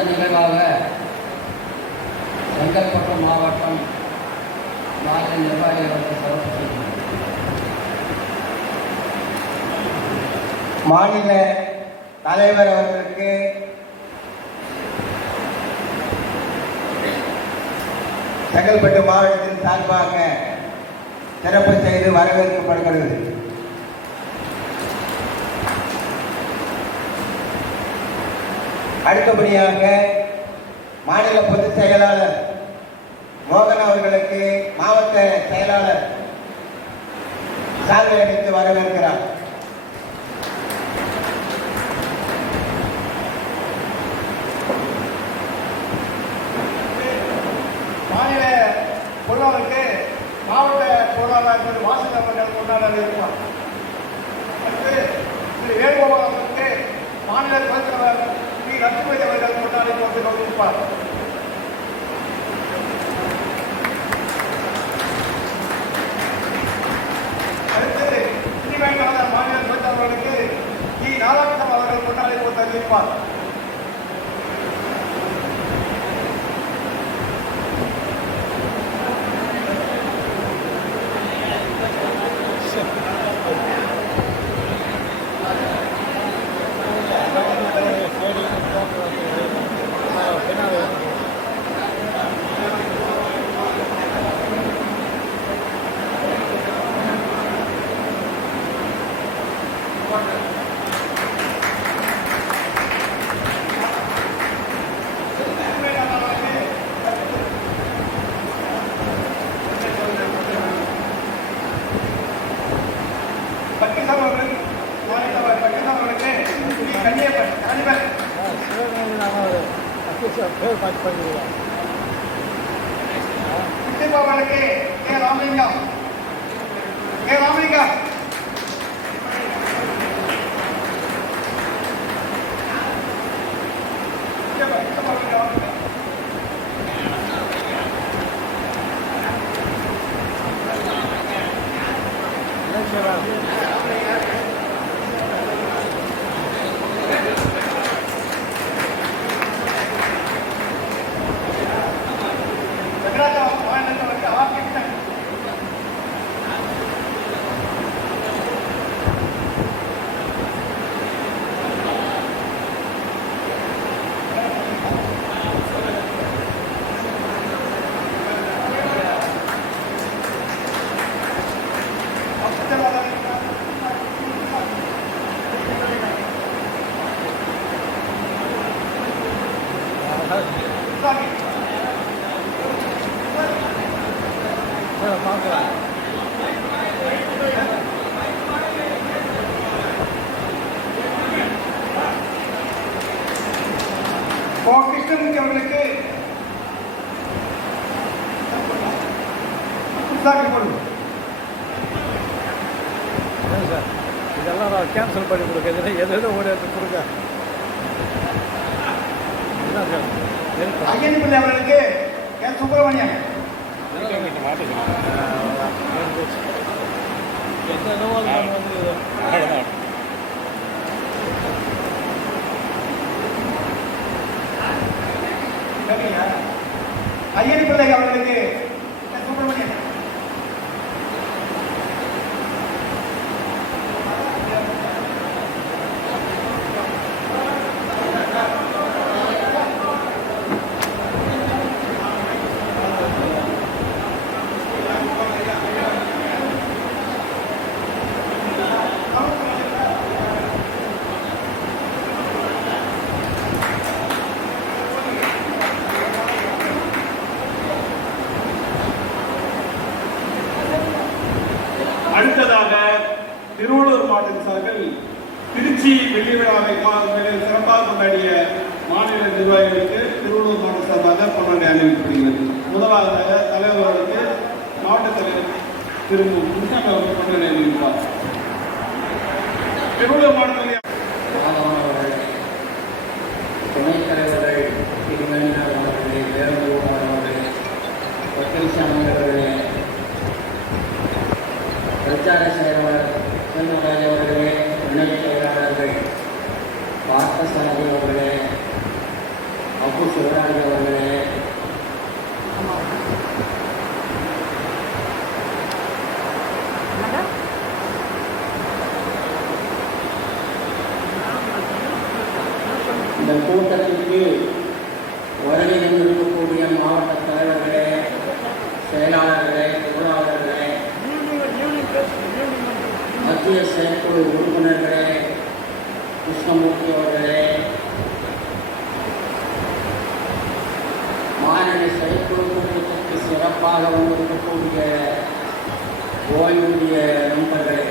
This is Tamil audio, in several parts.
அடுத்த நிகழ்வாக செங்கல்பட்டு மாவட்டம் மாநில நிர்வாகிகளுக்கு சிறப்பு செய்யும் மாநில தலைவர் அவர்களுக்கு செங்கல்பட்டு மாவட்டத்தின் சார்பாக சிறப்பு செய்து வரவேற்கப்படுகிறது. அடுத்தபடியாக மாநில பொதுச் செயலாளர் மோகன் அவர்களுக்கு மாவட்ட செயலாளர் சால்வை அளித்து வரவேற்கிறார். மாநில பொருளாளருக்கு மாவட்ட பொருளாளர் திரு வாசன் அவர்கள் கொண்டாட இருப்பார். அடுத்து திரு வேணுகோபால் அவர்களுக்கு மாநில துணைத் தலைவர் ஸ்ரீ லட்சுமி அவர்கள் கொண்டாடி கொண்டிருப்பார். அடுத்து சினிமேக்கான மாநில துணைத் தலைவர்களுக்கு ஜி நாராயணன் அவர்கள் கொண்டாடி கொண்டிருப்பார். சித்திபாவனுக்கு கே ராமலிங்கம் கிருஷ்ணமூர்த்தி அவர்களுக்கு இதெல்லாம் கேன்சல் பண்ணி கொடுக்க எது ஒரு கொடுக்க ஐயன்பிள்ளை அவர்களுக்கு என் சுப்பிரமணியன் ஐயன்பிள்ளை அவர்களுக்கு சுப்பிரமணியன் அடுத்ததாக திருவள்ளூர் மாவட்ட சார்பில் திருச்சி வெள்ளி விழாவை சிறப்பாக கொண்டாடிய மாநில நிர்வாகிகளுக்கு திருவள்ளூர் மாவட்ட சார்பாக கொண்டாடி அறிவிக்கப்படுகிறது. முதலாவதாக தலைவர்களுக்கு மாவட்ட தலைவர் திரு முன்சாமி அவர்கள் கொண்டாடி அறிவிப்பார். திருவள்ளூர் மாவட்டத்தில் துணைத் தலைவர்கள் திருமணிநாள் அவர்களே, வேணுகோபால் அவர்களே, வக்கீல்சாமி அவர்களே, பிரச்சார செயலாளர் செல்வராஜ் அவர்களே, துணைத் செயலாளர்கள் பார்த்தசாரதி அவர்களே, மாப்பு சிவராஜ் அவர்களே, இந்த கூட்டத்திற்கு வருகை தந்திருக்கக்கூடிய மாவட்ட தலைவர்களே, செயலாளர்களே, பொருளாளர்களே, மத்திய செயற்குழு உறுப்பினர்களே, கிருஷ்ணமூர்த்தி அவர்களே, மாநில செயற்குழு கூட்டத்திற்கு சிறப்பாக வந்திருக்கக்கூடிய ஓய்வூதிய நண்பர்களே,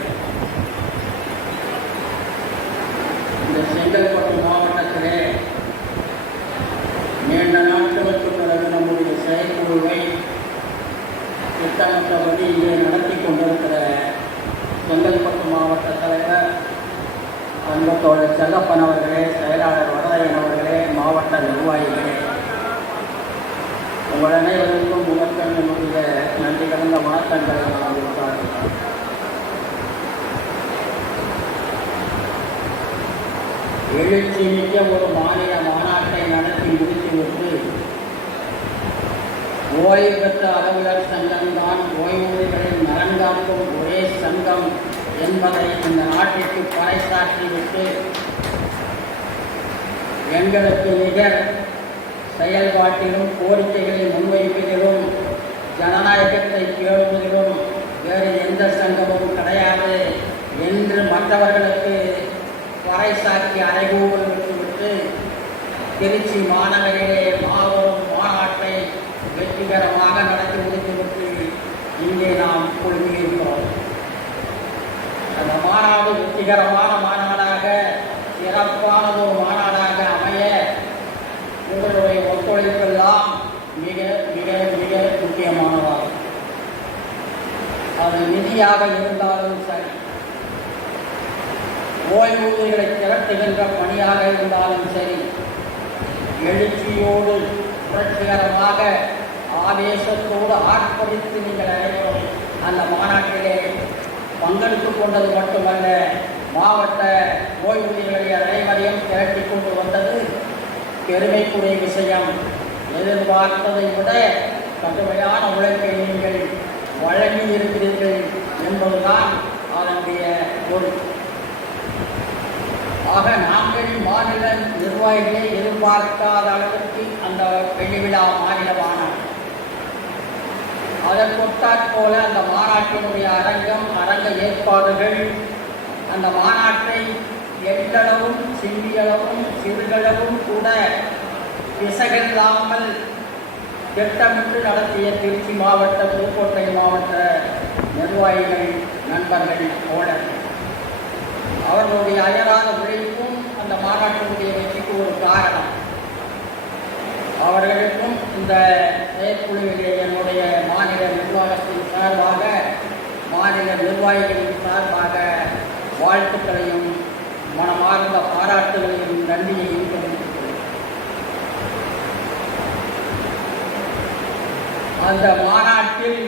இந்த செங்கல்பட்டு மாவட்டத்திலே நீண்ட நாட்களுக்கு பிறகு நம்முடைய செயற்குழுவை திட்டமிட்டபடி இங்கே நடத்தி கொண்டிருக்கிற செங்கல்பட்டு மாவட்ட தலைவர் அன்பத்தோழர் செல்லப்பன் அவர்களே, செயலாளர் வரதயன் அவர்களே, மாவட்ட நிர்வாகிகளே, உங்கள் அனைவருக்கும் முதற்கண் என்னுடைய நன்றி கலந்த வணக்கங்களை நான் கொடுத்தார்கள். எழுச்சி மிக்க ஒரு மாநில மாநாட்டை நடத்தி முடித்துவிட்டு ஓய்வு பெற்ற அலுவலர் சங்கம்தான் ஓய்வூதியர்களின் நலன் காக்கும் ஒரே சங்கம் என்பதை இந்த நாட்டிற்கு பறைசாற்றிவிட்டு எங்களுக்கு நிகர் செயல்பாட்டிலும் கோரிக்கைகளை முன்வைப்பதிலும் ஜனநாயகத்தை பேணுவதிலும் வேறு எந்த சங்கமும் கிடையாது என்று மற்றவர்களுக்கு பறைசாற்றி அறைகூவல் விட்டுவிட்டு திருச்சி மாநகரிலே மாபெரும் மாநாட்டை வெற்றிகரமாக நடத்தி முடித்துவிட்டு இங்கே நாம் குழுமியிருக்கிறோம். அந்த மாநாடு வெற்றிகரமான மாநாடாக, சிறப்பான ஒரு மாநாடாக அமைய உங்களுடைய ஒத்துழைப்பெல்லாம் மிக மிக மிக முக்கியமானதாகும். அது நிதியாக இருந்தாலும் சரி, ஓய்வூதியர்களை திரட்டுகின்ற பணியாக இருந்தாலும் சரி, எழுச்சியோடு புரட்சிகரமாக ஆவேசத்தோடு ஆர்ப்பரித்து நீங்கள் அனைவரும் அந்த மாநாட்டிலே பங்கெடுத்துக் கொண்டது மட்டுமல்ல, மாவட்ட ஓய்வூதியர்களை அனைவரையும் திரட்டி கொண்டு வந்தது பெருமைக்குரிய விஷயம். எதிர்பார்த்ததை விட கடுமையான உழைப்பை நீங்கள் வழங்கி இருக்கிறீர்கள் என்பதுதான் அதனுடைய பொருள். ஆக நாங்கள் மாநில நிர்வாகிகளை எதிர்பார்க்காத அளவிற்கு அந்த வெள்ளி விழா மாநில மாநாடு அதற்கொட்டாற்போல அந்த மாநாட்டினுடைய அரங்க ஏற்பாடுகள் அந்த மாநாட்டை எல்லளவும் சிறியளவும் சிறுகளவும் கூட பிசகில்லாமல் திட்டமிட்டு நடத்திய திருச்சி மாவட்ட, புதுக்கோட்டை மாவட்ட நிர்வாகிகள், நண்பர்கள், தோழர்கள் அவர்களுடைய அயராத உழைப்பும் அந்த மாநாட்டினுடைய வெற்றிக்கு ஒரு காரணம். அவர்களுக்கும் இந்த செயற்குழுவிலே என்னுடைய மாநில நிர்வாகத்தின் சார்பாக, மாநில நிர்வாகிகளின் சார்பாக வாழ்த்துக்களையும் மனமார்ந்த பாராட்டுகளையும் நன்றியையும் தெரிவித்துள்ளேன். அந்த மாநாட்டில்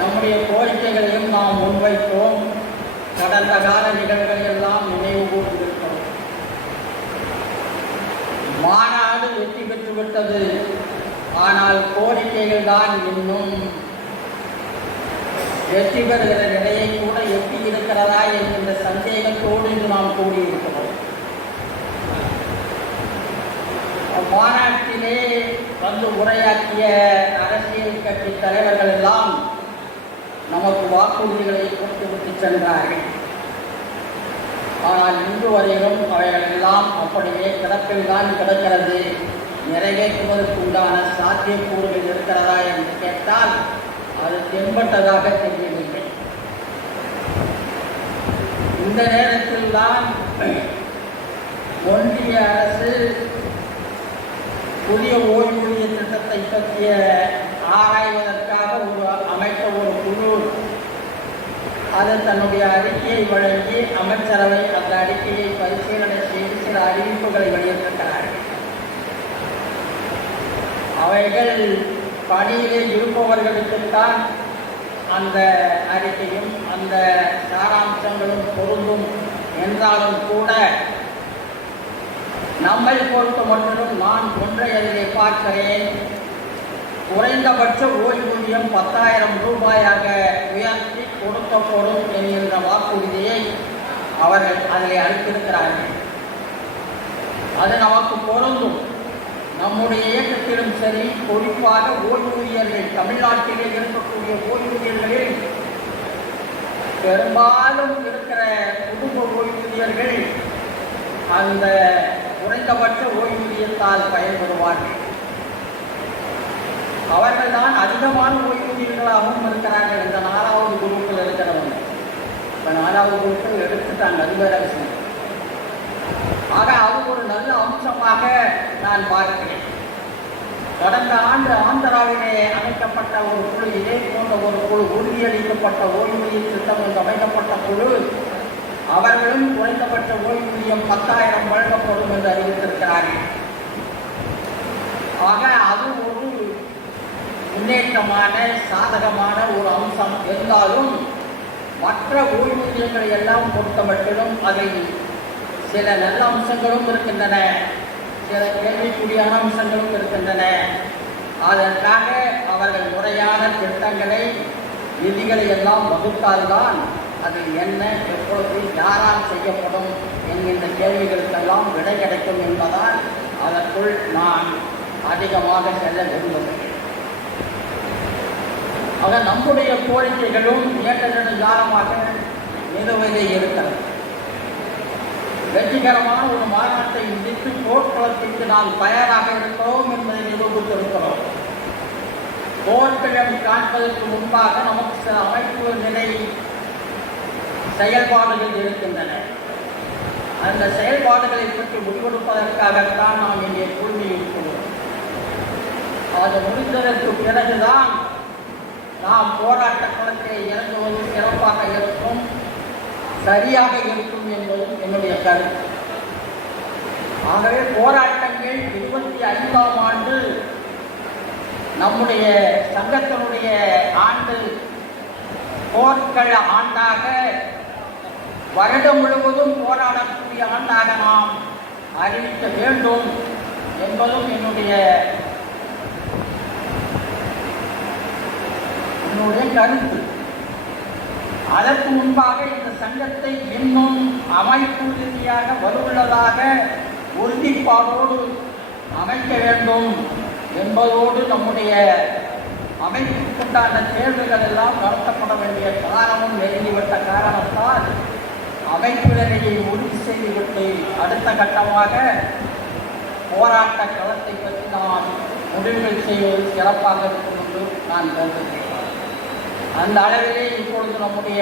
நம்முடைய கோரிக்கைகளையும் நாம் முன்வைத்தோம். கடந்த கால நிகழ்வுகளை எல்லாம் நினைவு கூர்ந்திருக்கிறோம். மாநாடு வெற்றி பெற்றுவிட்டது, ஆனால் கோரிக்கைகள் தான் இன்னும் வெற்றி பெறுகிற நிலையை கூட எட்டி இருக்கிறதா என்கின்ற சந்தேகத்தோடு இன்று நாம் கூடியிருக்கிறோம். மாநாட்டிலே வந்து உரையாற்றிய அரசியல் கட்சி தலைவர்கள் எல்லாம் நமக்கு வாக்குறுதிகளை கொடுத்துவிட்டு சென்றார்கள். ஆனால் இன்று வரையிலும் அவைகள் எல்லாம் அப்படியே கிடப்பில் தான் கிடக்கிறது. நிறைவேற்றுவதற்குண்டான சாத்தியக்கூறுகள் இருக்கிறதா என்று கேட்டால் அது தென்பட்டதாக தெரியவில்லை. இந்த நேரத்தில் தான் ஒன்றிய அரசு புதிய ஓய்வூதிய திட்டத்தை பற்றிய ஆராய்வதற்காக அமைத்த ஒரு குழு அது தன்னுடைய அறிக்கையை வழங்கி அமைச்சரவை அந்த அறிக்கையை பரிசீலனை செய்து சில அறிவிப்புகளை வெளியிட்டிருக்கிறார்கள். அவைகள் பணியிலே இருப்பவர்களுக்குத்தான் அந்த அறிக்கையும் அந்த சாராம்சங்களும் பொருந்தும் என்றாலும் கூட நம்மை பொறுத்த மட்டும் நான் ஒன்றை அதிலே பார்க்கிறேன். குறைந்தபட்ச ஓய்வூதியம் 10,000 ரூபாயாக உயர்த்தி கொடுக்கப்படும் என்கின்ற வாக்குறுதியை அவர்கள் அதிலே அளித்திருக்கிறார்கள். அது நமக்கு பொருந்தும். நம்முடைய இயக்கத்திலும் சரி, குறிப்பாக ஓய்வூதியர்கள், தமிழ்நாட்டிலே இருக்கக்கூடிய ஓய்வூதியர்களில் பெரும்பாலும் இருக்கிற குடும்ப ஓய்வூதியர்கள் அந்த குறைந்தபட்ச ஓய்வூதியத்தால் பயன்படுவார்கள். அவர்கள் தான் அதிகமான ஓய்வூதியர்களாகவும் இருக்கிறார்கள். இந்த 4வது குரூப்பில் இருக்கிறவங்க இப்போ 4வது குரூப்பில் எடுத்துட்டாங்க. அது வேற விஷயம். ஆக அது ஒரு நல்ல அம்சமாக நான் பார்க்கிறேன். கடந்த ஆண்டு ஆந்திராவிலே அமைக்கப்பட்ட ஒரு குழு, இதே போன்ற ஒரு குழு, உறுதியளிக்கப்பட்ட ஓய்வூதிய திட்டம் என்று அமைக்கப்பட்ட குழு, அவர்களும் குறைந்தபட்ச ஓய்வூதியம் 10,000 வழங்கப்படும் என்று அறிவித்திருக்கிறார்கள். ஆக அது ஒரு முன்னேற்றமான சாதகமான ஒரு அம்சம். இருந்தாலும் மற்ற ஓய்வூதியங்களை எல்லாம் பொறுத்தமட்டிலும் அதில் சில நல்ல அம்சங்களும் இருக்கின்றன, சில கேள்விக்குறியான அம்சங்களும் இருக்கின்றன. அதற்காக அவர்கள் முறையான திட்டங்களை, விதிகளை எல்லாம் வகுத்தால்தான் அது என்ன, எப்பொழுது, யாரால் செய்யப்படும் என்கின்ற கேள்விகளுக்கெல்லாம் விடை கிடைக்கும் என்பதால் அதற்குள் நான் அதிகமாக செல்ல விரும்புகிறேன். ஆக நம்முடைய கோரிக்கைகளும் நீண்ட காலமாக நிலுவையிலே இருக்கிறது. வெற்றிகரமான ஒரு மாநாட்டை முடித்து போர்க்களத்திற்கு நாம் தயாராக இருக்கிறோம் என்பதை நிரூபித்திருக்கிறோம். போர்க்களம் காண்பதற்கு முன்பாக நமக்கு சில அமைப்பு நிலை செயல்பாடுகள் இருக்கின்றன. அந்த செயல்பாடுகளை பற்றி முடிவெடுப்பதற்காகத்தான் நாம் இங்கே கூடியிருக்கிறோம். அது முடிந்ததற்கு பிறகுதான் நாம் போராட்ட களத்தை இறங்குவது சிறப்பாக இருக்கும், சரியாக இருக்கும் என்பதும் என்னுடைய கருத்து. ஆகவே போராட்டங்கள் 25ஆம் ஆண்டு நம்முடைய சங்கத்தினுடைய ஆண்டு போர்க்கள ஆண்டாக, வருடம் முழுவதும் போராடக்கூடிய ஆண்டாக நாம் அறிவிக்க வேண்டும் என்பதும் என்னுடைய கருத்து. அதற்கு முன்பாக இந்த சங்கத்தை இன்னும் அமைப்பு ரீதியாக வலுவுள்ளதாக உறுதிப்பாடோடு அமைக்க வேண்டும் என்பதோடு நம்முடைய அமைப்புக்குண்டான தேர்வுகள் எல்லாம் நடத்தப்பட வேண்டிய காரணமும் நெருங்கிவிட்ட காரணத்தால் அமைப்பு நிலையை உறுதி செய்துவிட்டு அடுத்த கட்டமாக போராட்ட களத்தை பற்றி நாம் முடிவுகள் செய்வது சிறப்பாக இருக்கும் என்று நான் கருதுகிறேன். அந்த அளவிலே இப்பொழுது நம்முடைய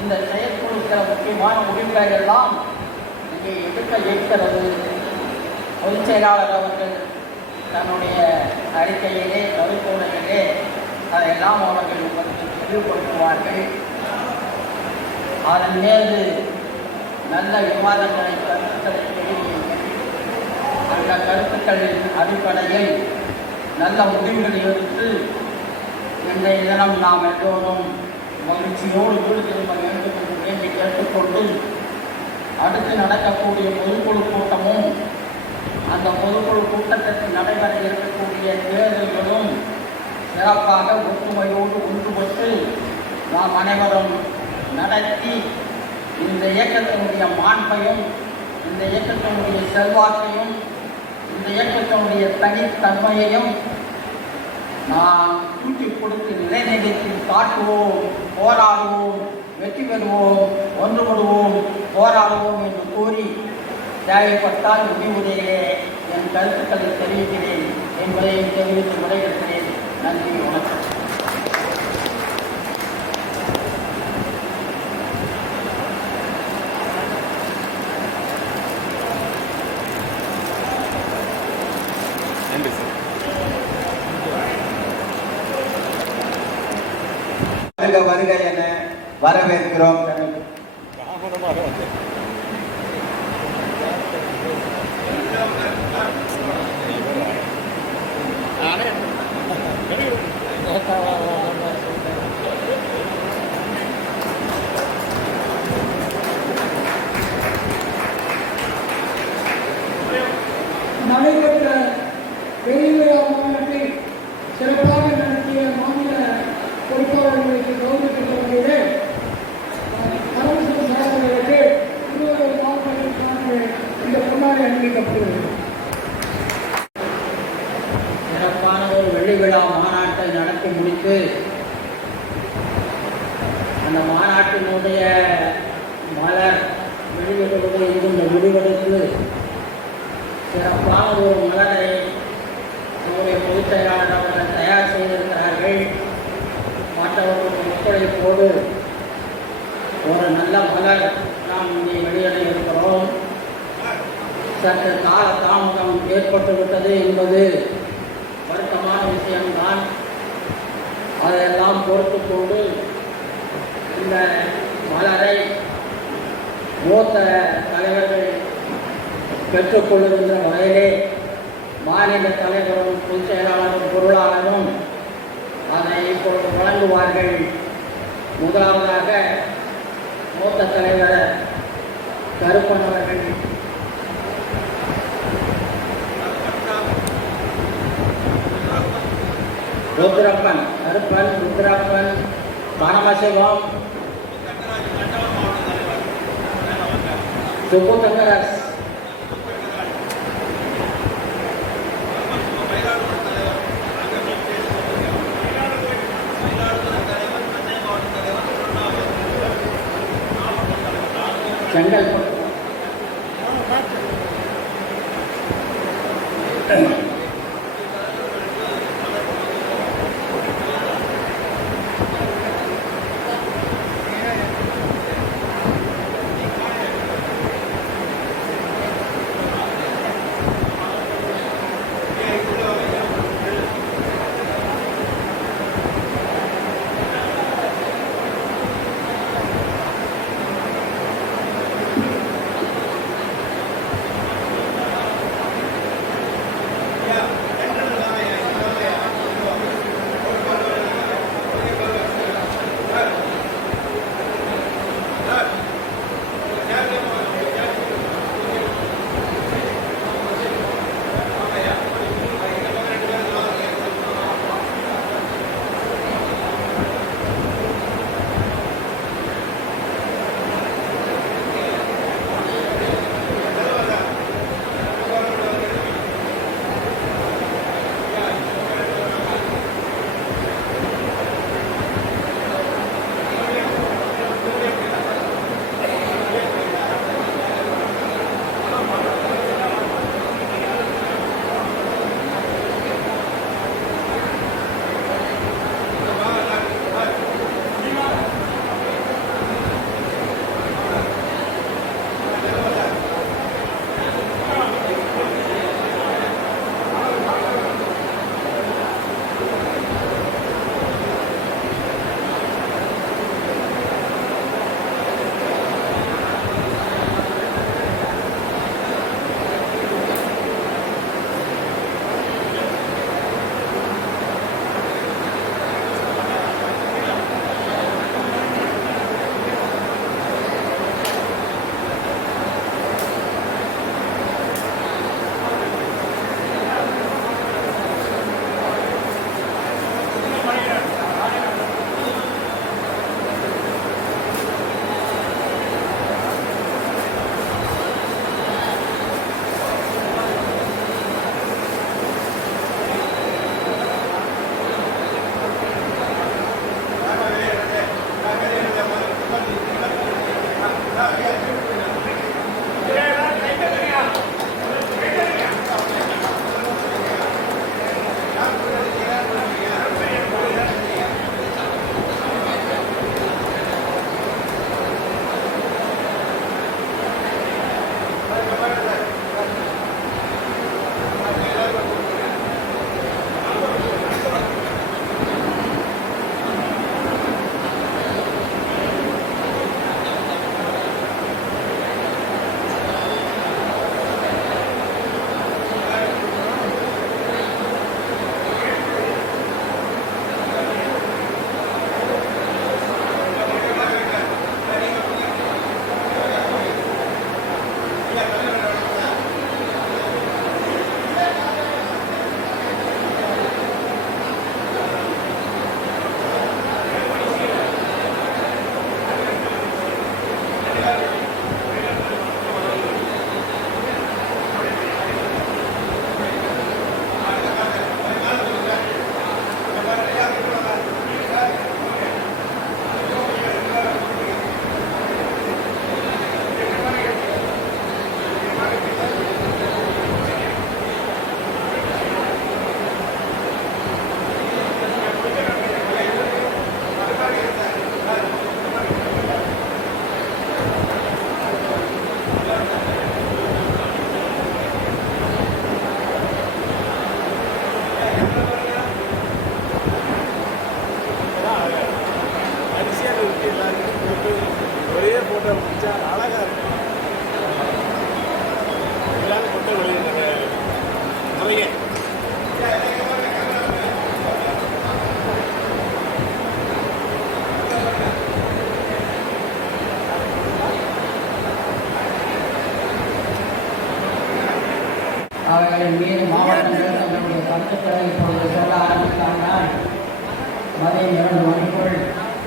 இந்த செயற்குழு சில முக்கியமான முடிவுகளை எல்லாம் இங்கே எடுக்க இருக்கிறது. பொதுச் செயலாளர் அவர்கள் தன்னுடைய அறிக்கையிலே, கருத்துரையிலே அதையெல்லாம் அவர்கள் தெளிவுபடுத்துவார்கள். அதன் மீது நல்ல விவாதங்களை, கருத்துக்களை தெரிவிங்கள். அந்த கருத்துக்களின் அடிப்படையில் நல்ல முடிவுகளை எடுத்து இன்றைய தினம் நாம் எல்லோரும் மகிழ்ச்சியோடு வீடு திரும்ப வேண்டும் என்று வேண்டி கேட்டுக்கொண்டு, அடுத்து நடக்கக்கூடிய பொதுக்குழு கூட்டமும் அந்த பொதுக்குழு கூட்டத்திற்கு நடைபெற இருக்கக்கூடிய தேர்தல்களும் சிறப்பாக ஒற்றுமையோடு ஒன்றுபட்டு நாம் அனைவரும் நடத்தி இந்த இயக்கத்தினுடைய மாண்பையும், இந்த இயக்கத்தினுடைய செல்வாக்கையும், இந்த இயக்கத்தினுடைய தனித்தன்மையையும் நாம் தூக்கி கொடுத்து நிலைநிறுத்தி காட்டுவோம், போராடுவோம், வெற்றி பெறுவோம், ஒன்றுபடுவோம், போராடுவோம் என்று கூறி தேவைப்பட்டால் முடிவுரையிலே என் கருத்துக்களை தெரிவிக்கிறேன் என்பதை தெரிவித்து விடைபெறுகிறேன். நன்றி, வணக்கம். வருக வருக என வரவேற்கிறோம். ஒரு நல்ல மலர் நாம் இங்கே வெளியிட இருக்கிறோம். சற்று கால தாமதம் ஏற்பட்டுவிட்டது என்பது வருத்தமான விஷயம்தான். அதையெல்லாம் பொறுத்து கொண்டு இந்த மலரை மூத்த தலைவர்கள் பெற்றுக்கொள்ளுகின்ற வகையிலே மாநில தலைவரும் பொதுச் செயலாளரும் பொருளாளரும் அதை இப்பொழுது வழங்குவார்கள். முதலாவதாக மூத்த தலைவர் கருப்பன் அவர்கள். ருத்ரப்பன், கருப்பன், ருத்ரப்பன், பரமசிவம், சுப்புதங்கரஸ், செங்கல்பட்டு, கொட்டை முடிச்சா அழகாக இருக்கும். எல்லாரும் கொட்டை வெளியிடுற முறையே அவைகளின் மீது மாவட்டங்கள் தங்களுடைய கருத்துக்களை இப்பொழுது சொல்ல ஆரம்பித்தால்தான் மதியம் 2 மணிக்குள்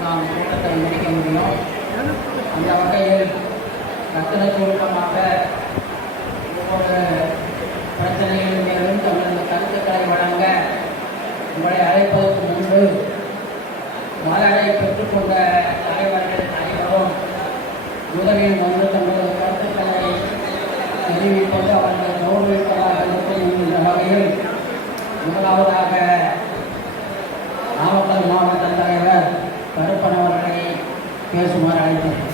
நாம் கூட்டத்தை முடிக்க முடியும். அந்த வகையில் ரத்தின சுருக்கமாக ஒவ்வொரு பிரச்சனைகளின் மேலும் தங்களது கருத்துக்களை வழங்க உங்களை அழைப்பதற்கு முன்பு மலரை பெற்றுக்கொண்ட தலைவர்கள் அனைவரும் முதலில் வந்து தங்களது கருத்துக்களை தெரிவிப்பது அவர்கள் கௌரவிப்பதாக இருக்கும் என்ற வகையில் முதலாவதாக நாமக்கல் மாவட்ட தலைவர் கருப்பன் அவர்களை பேசுமாறு அழைத்தேன்.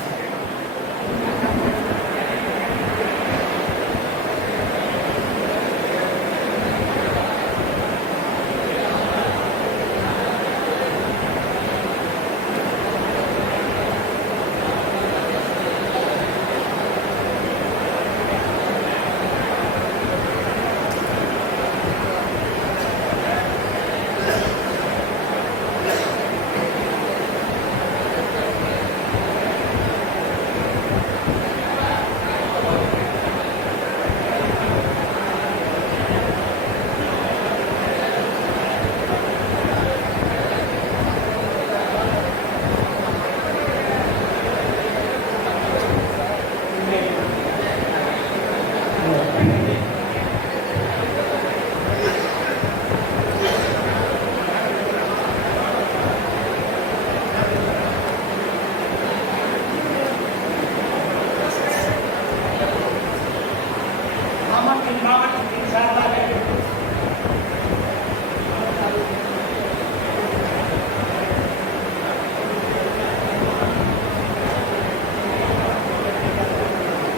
மாவட்டத்தின் சார்பாக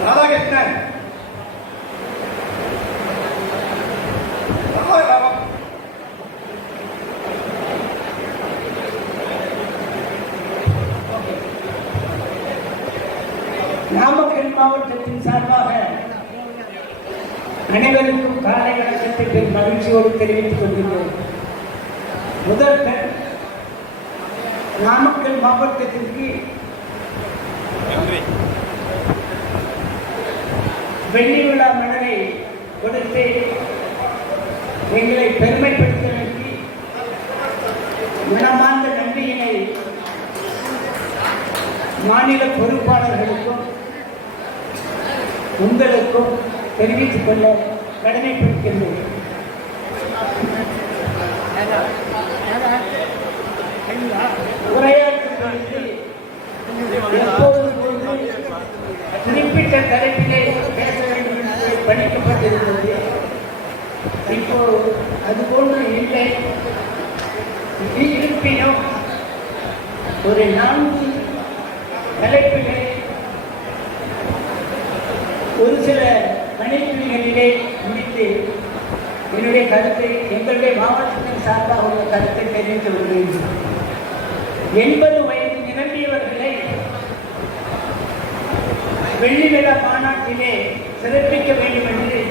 ராதாகிருஷ்ணன் நாமக்கல் மாவட்டத்தின் சார்பாக அனைவருக்கும் காலை வணக்கத்தை பெரும் மகிழ்ச்சியோடு தெரிவித்துக் கொள்கிறோம். முதல் நாமக்கல் மாவட்டத்திற்கு வெள்ளி விழா மலரை கொடுத்து எங்களை பெருமைப்படுத்த வேண்டி மனமார்ந்த நன்றியினை மாநில பொறுப்பாளர்களுக்கும் உங்களுக்கும் தெரிவித்துக் கொள்ள கடமைப்படுகின்றோம். உரையாற்றுவதற்கு எப்போதும் குறிப்பிட்ட தலைப்பிலே பேச வேண்டும் என்று படிக்கப்பட்டிருந்தது. இப்போ அதுபோன்று இல்லை. இருப்பினும் ஒரு 4 தலைப்பிலே ஒரு சில மணித்துளிகளிலே முடித்து என்னுடைய கருத்தை எங்களுடைய மாவட்டத்தின் சார்பாக உள்ள கருத்தை தெரிவித்து வருகிறேன். 80 வயது நிரம்பியவர்களை வெள்ளி விழா மாநாட்டிலே சிறப்பிக்க வேண்டும் என்று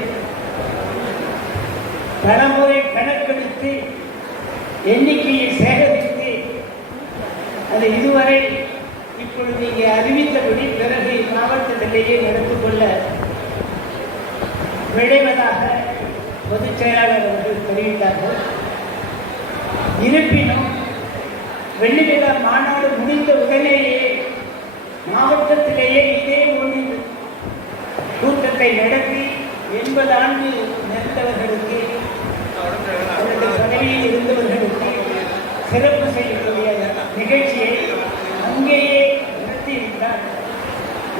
பலமுறை கணக்கெடுத்து எண்ணிக்கையை சேகரித்து அது இதுவரை இப்பொழுது இங்கே அறிவித்தபடி பிறகு மாவட்டத்திலேயே நடந்து கொள்ள விளைவதாக பொதுச் செயலாளர் அவர்கள் தெரிவித்தார்கள். இருப்பினும் வெள்ளி விழா மாநாடு முடிந்த உடனேயே மாவட்டத்திலேயே இதே ஒன்று கூட்டத்தை நடத்தி 80 ஆண்டு நிறந்தவர்களுக்கு பதவியில் இருந்தவர்களுக்கு சிறப்பு செய்யக்கூடிய நிகழ்ச்சியை அங்கேயே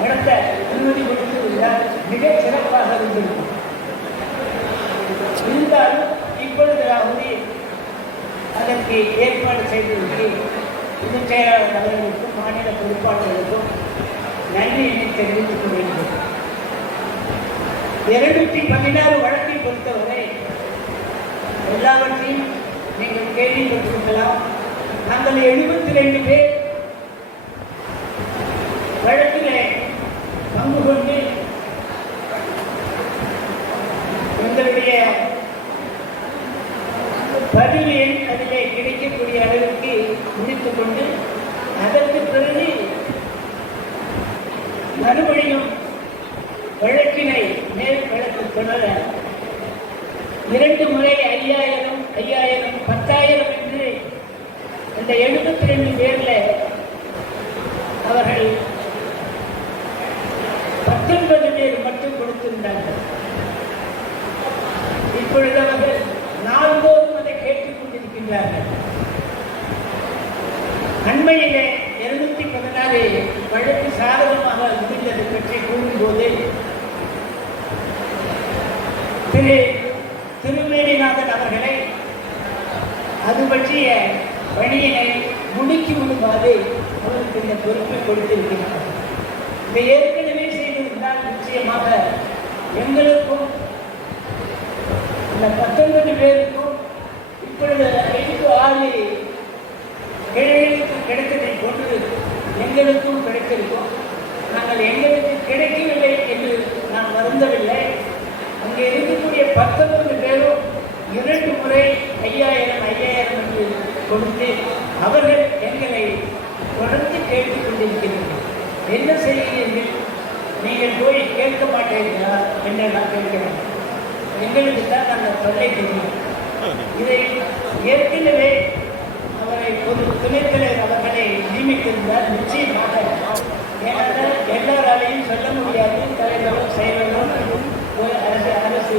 நடத்த அனுமதி கொடுத்திருந்தால் மிக சிறப்பாக இருந்திருக்கும். இருந்தாலும் இப்பொழுதாவது அதற்கு ஏற்பாடு செய்திருக்கு. பொதுச் செயலாளர் அவர்களுக்கும் மாநில பொறுப்பாளர்களுக்கும் நன்றியினை தெரிவித்துக் கொள்கிறேன். 216 வழக்கை பொறுத்தவரை எல்லாவற்றையும் நீங்கள் கேள்விப்பட்டிருக்கலாம். நாங்கள் 72 பேர் வழக்கிலே பங்கு கொண்டு எங்களுடைய பதிவு எண் அதிலே கிடைக்கக்கூடிய அளவிற்கு முடித்துக் கொண்டு அதற்கு பிறகு மறுபடியும் வழக்கினை மேல் வழக்கு தொடர 2 முறை 5000 5000 10,000 என்று அந்த 72 பேர்ல அவர்கள் 19 பேர் மட்டும் கொடுத்திருந்தார்கள். இப்பொழுது அவர்கள் நாள்தோறும் அதை கேட்டுக் கொண்டிருக்கின்றார்கள். அண்மையிலே 216 வழக்கு சாதகமாக முடிந்தது பற்றி கூறும்போது திருமேனிநாதன் அவர்களை அது பற்றிய பணியினை முடுக்கி விடுமாறு அவருக்கு இந்த பொறுப்பை கொடுத்திருக்கிறார். இதை ஏற்கனவே செய்திருந்தால் நிச்சயமாக எங்களுக்கும் இந்த 19 பேருக்கும் இப்பொழுது 5-6 ஏழைகளுக்கு கிடைத்ததை போன்று எங்களுக்கும் கிடைத்திருக்கும். நாங்கள் எங்களுக்கு கிடைக்கவில்லை என்று நான் வருந்தவில்லை. அங்கே இருக்கக்கூடிய 19 பேரும் 2 முறை 5000 என்று கொடுத்து அவர்கள் எங்களை தொடர்ந்து கேட்டுக் கொண்டிருக்கிறார்கள். என்ன செய்கிறீர்கள்? நீங்கள் போய் கேட்க மாட்டீர்களா என்று நான் கேட்கிறேன். எங்களுக்கு தான் அந்த தொல்லை தெரியும். இதை ஏற்கனவே அவரை ஒரு துணைத்தலைவர் அவர்களை நியமித்திருந்தார். நிச்சயமாக ஏனென்றால் எல்லாராலையும் சொல்ல முடியாது. தலைவரும் செயலரும் அரசு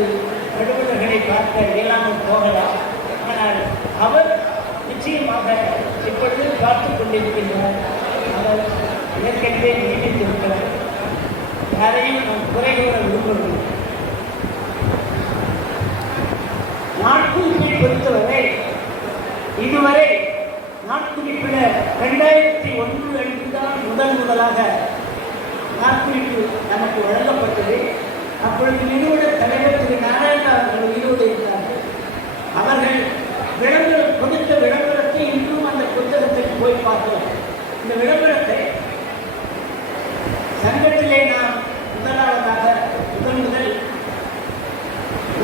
அலுவலர்களை பார்க்க இயலாமல் போகலாம். ஆனால் அவர் நிச்சயமாக இப்பொழுது பார்த்துக் கொண்டிருக்கின்றார். அவர் ஏற்கனவே நியமித்திருக்கிறார். யாரையும் நாம் குறை கூற விரும்பவில்லை. நாட்குறிப்பை பொறுத்தவரை இதுவரை நாட்குறிப்பில் 2001 தான் முதலாக நாட்குறிப்பு நமக்கு வழங்கப்பட்டது. அப்பொழுது நிறுவன தலைவர் திரு நாராயணா அவர்கள் உயிரோடு இருந்தார்கள். அவர்கள் கொடுத்த விளம்பரத்தை இன்றும் அந்த புத்தகத்தில் போய் பார்க்கிறோம். இந்த விளம்பரத்தை சங்கத்திலே நாம் முதலாவதாக முதல்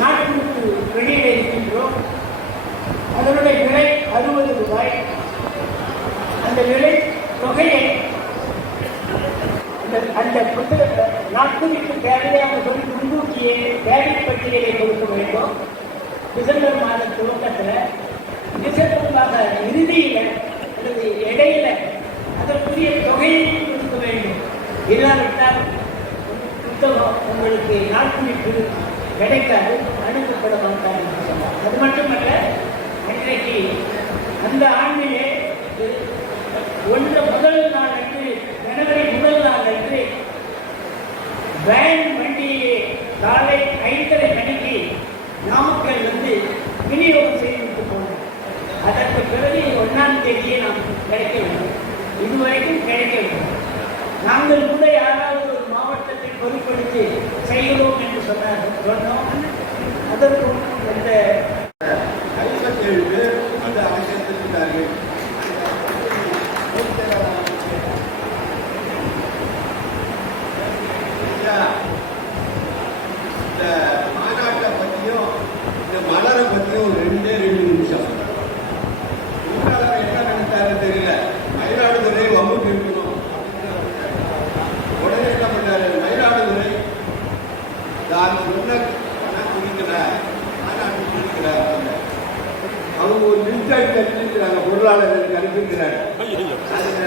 நாட்குறிப்பு வெளியிட இருக்கின்றோம். அதனுடைய விலை 60 ரூபாய். அந்த விலை தொகையை அந்த புத்தகத்தை நாட்குறிப்பு தேவையான சொல்லி முன்கூட்டியே தேவைப்பட்டியலை கொடுக்க வேண்டும். டிசம்பர் மாத துவக்கத்தில், டிசம்பர் மாத இறுதியில் அல்லது இடையில அதற்குரிய தொகையை கொடுக்க வேண்டும். இல்லாவிட்டால் புத்தகம் உங்களுக்கு நாட்குறிப்பு கிடைக்காது, அனுப்பப்பட மாட்டார் என்று சொன்னார். அது மட்டுமல்ல, அன்றைக்கு அந்த ஆண்டிலே முதல் நாள் அன்று, ஜனவரி முதல் நாள் அன்று வேன் வண்டியிலே காலை 5:30 மணிக்கு நாமக்கல் வந்து விநியோகம் செய்துவிட்டு போனோம். அதற்கு பிறகு 1ஆம் தேதியே நாம் கிடைக்க வேண்டும். இதுவரைக்கும் கிடைக்கவில்லை. நாங்கள் கூட யாராவது ஒரு மாவட்டத்தை பொறுப்படுத்தி செய்கிறோம் என்று சொன்னோம். அதற்கு இந்த 57 பேர் அந்த அமைச்சிருக்கிறார்கள். இந்த மாநாட்டை பற்றியும் இந்த மலரை பற்றியும் 2 நிமிஷம். உங்களால் என்ன நினைச்சாரு தெரியல. மயிலாடுதுறை வகுப்பு இருக்கணும். உடனே என்ன பண்ணாரு? மயிலாடுதுறை நான் சொன்ன பணம் குறிக்கல, மாநாட்டு குறிக்கல. அவங்க ஒரு லிஸ்ட் அனுப்பிக்கிறாங்க, பொருளாளர்களுக்கு அனுப்பிக்கிறாங்க. அதுல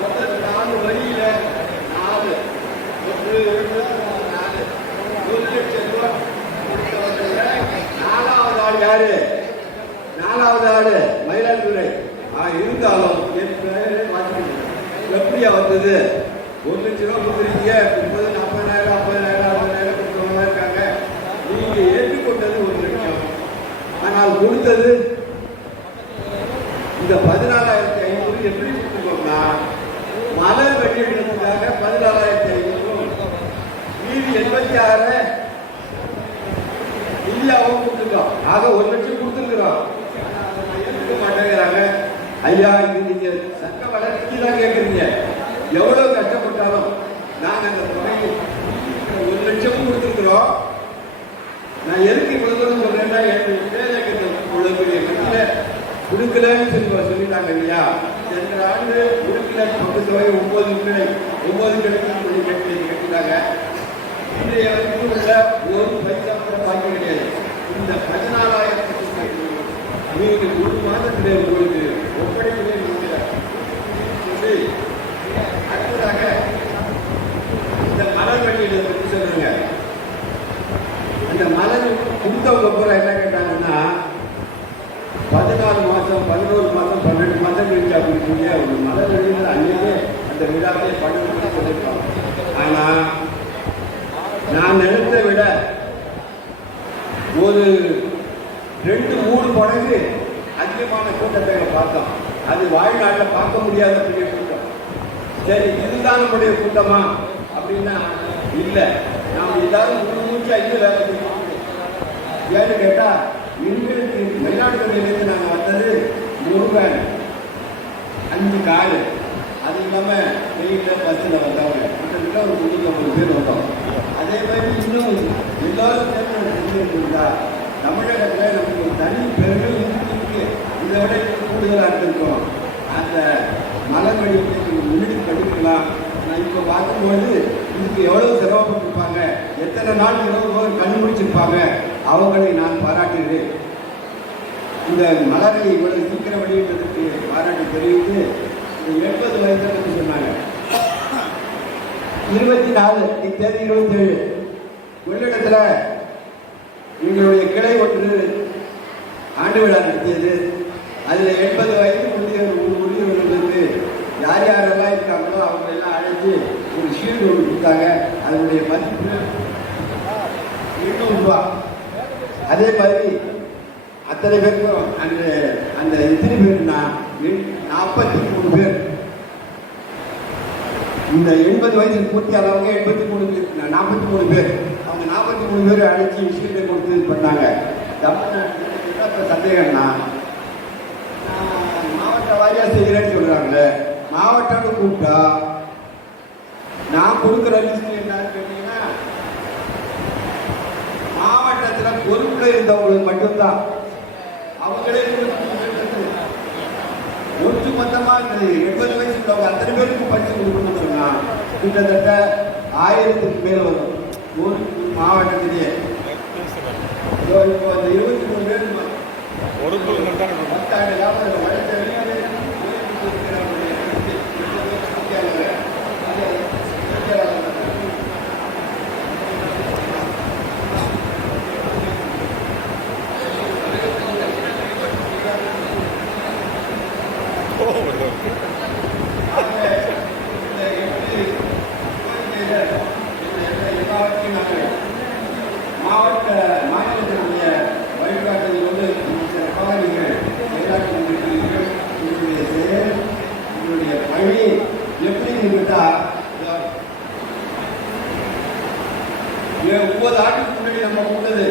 மொத்தம் 4 வழியில 4 1 லட்சம் ரூபாய் கொடுத்தவர்கள 4வது ஆள் யாரு? 4வது ஆளு மயிலாடுதுறை. இருந்தாலும் என் பேரு வாசிக்கணும். எப்படியா வந்தது? 1 லட்சம் ரூபாய் கொடுக்குறீங்க, 30, 40,000, 50,000, 60,000 கொடுத்தவங்க இருக்காங்க. நீங்க ஏற்றுக்கொண்டது 1 லட்சம். ஆனால் கொடுத்தது இந்த 14,500 எப்படி கொடுத்துருக்கோம்னா, மலர் வெட்டிடுறதுக்காக 14,500, மீதி 86 இல்லாவும் கொடுத்துருக்கோம். ஆக 1 லட்சம் கொடுத்துருக்கிறோம். எடுக்க மாட்டேங்கிறாங்க. ஐயா, இது நீங்க சட்ட வளர்ச்சி தான் கேட்குறீங்க. எவ்வளவு கஷ்டப்பட்டாலும் நாங்க அந்த தொகையை 1 லட்சம் கொடுத்துருக்குறோம். நான் எதுக்கு இவ்வளவு தூரம் சொல்றேன்னா, இவ்வளவு பெரிய கட்சியில கொடுக்கலன்னு சொல்லிட்டாங்க இல்லையா. சென்ற ஆண்டு உறுப்பின பங்கு தொகை 9 கட்டிட்டாங்க. இன்றைய வரைக்கும் உள்ள ஒரு பைசா கூட பாக்கி கிடையாது. இந்த 14,000 நீங்க 1 மாதத்திலே உங்களுக்கு ஒப்படைக்கவே சொல்லி அடுத்ததாக இந்த மலர் வழியில பற்றி சொல்லுங்க. அந்த மலர் கொடுத்தவங்க பூரா என்ன கேட்டாங்கன்னா, 14 மாதம் 11 மாதம் 12 மாதம் இருக்கு அப்படின்னு சொல்லி அவங்க மலர் வழியில் அன்னைக்கே அந்த விழாவே பண்ணணும்னு சொல்லியிருப்பாங்க. ஆனா நான் நினைத்த விட ஒரு 2-3 மடங்கு அதிகமான கூட்டத்தை பார்த்தோம். அது வாழ்நாட்டில் பார்க்க முடியாத பெரிய கூட்டம். சரி, இதுதான் நம்முடைய கூட்டமா அப்படின்னா இல்லை. நாம் எல்லாரும் மூச்சா இன்னும் வேலை செய்யணும். ஏன்னு கேட்டா, எங்களுக்கு மயிலாடுதுறையிலேருந்து நாங்கள் வந்தது 3 வேன் 5 காரு, அது இல்லாமல் வெயிலில் பஸ்ஸில் வந்தவங்க கிட்டத்தட்ட ஒரு 350 பேர் வந்தோம். அதே மாதிரி இன்னும் எல்லாரும் தெரிஞ்சிருந்தா தமிழகத்தில் நமக்கு ஒரு தனி பெருமை இருக்கு. இதை விட கூடுதலாக இருந்திருக்கோம். அந்த மலர் வழிக்கு முன்னாடி படிக்கலாம். நான் இப்போ பார்க்கும்போது இதுக்கு எவ்வளோ சிரமப்பட்டிருப்பாங்க, எத்தனை நாள் இரவு கண்டுபிடிச்சிருப்பாங்க, அவங்களை நான் பாராட்டுகிறேன். இந்த மலரை இவ்வளவு சீக்கிரம் வெளியிட்டதுக்கு பாராட்டு தெரிவித்து 80 வயசை பற்றி சொன்னாங்க. 24 தேதி 27 கொள்ளிடத்தில் எங்களுடைய கிளை ஒன்று ஆண்டு விழா நடத்தியது. அதில் 80 வயது முதியவர்களுக்கு யார் யாரெல்லாம் இருக்காங்களோ அவங்க எல்லாம் அழைச்சி ஒரு ஷீல்டு ஒன்று கொடுத்தாங்க. அதனுடைய மதிப்பு 800 ரூபா. அதே மாதிரி அத்தனை பேருக்கும் அந்த எத்தனை பேருன்னா 43 பேர். இந்த 80 வயசு பூர்த்தி அளவுக்கு 43 பேர். அவங்க 43 பேர் அழைச்சி ஷீல்டை கொடுத்து பண்ணாங்க. தமிழ்நாட்டில் சந்தேகம்னா மாவட்ட வாரியாக செய்கிறேன்னு சொல்கிறாங்களே, மாவட்டம்னு கூப்பிட்டா நான் கொடுக்குற லிஸ்ட் என்னன்னு கேட்டீங்கன்னா, மாவட்டத்தில் பொறுப்பில் இருந்தவங்களுக்கு மட்டும்தான் அவங்களே ஒட்டு மொத்தமாக 80 வயசு உள்ளவங்க அத்தனை பேருக்கு படிச்சு கொடுக்கணும்னு சொன்னா கிட்டத்தட்ட 1000க்கு மேல் வரும் ஒரு மாவட்டத்திலேயே. இப்போ அந்த 23 பேர் மாவட்ட மாநிலத்தினுடைய வழிகாட்டுதல் வந்து சிறப்பாக நீங்கள் செயலாற்றுகிறீர்கள். உங்களுடைய செயல், உங்களுடைய பணி எப்படின்னு கேட்டால் 30 ஆண்டுக்கு முன்னாடி நம்ம கொடுத்தது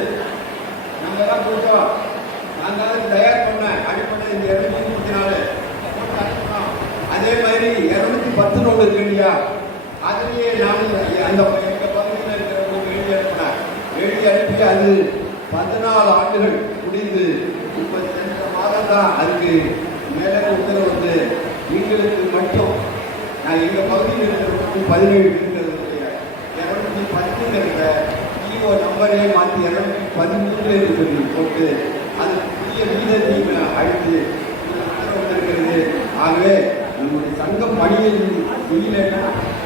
நம்ம தான் கொடுத்தோம். நான் தான் தயார் பண்ணேன். அடிப்படை இந்த 234 அதே மாதிரி 210 ஒன்று இருக்கு இல்லையா, அதுலேயே நான் அந்த எங்கள் பகுதியில் இருக்கிறவங்களுக்கு எழுதி அனுப்பினேன். எழுதி அனுப்பி அது 14 ஆண்டுகள் முடிந்து இப்போ சென்ற மாதம் தான் அதுக்கு மேலே உத்தரவு வந்து எங்களுக்கு மட்டும் நான் எங்கள் பகுதியில் இருக்கிறவங்களுக்கு 17 இருக்கிறது 210 ஜிஓ நம்பரே மாற்றி 213 சொல்லி போட்டு அது புதிய வீதத்தை அழைத்து வந்திருக்கிறது. ஆகவே நம்முடைய சங்கம் பணியில் செய்யலைன்னா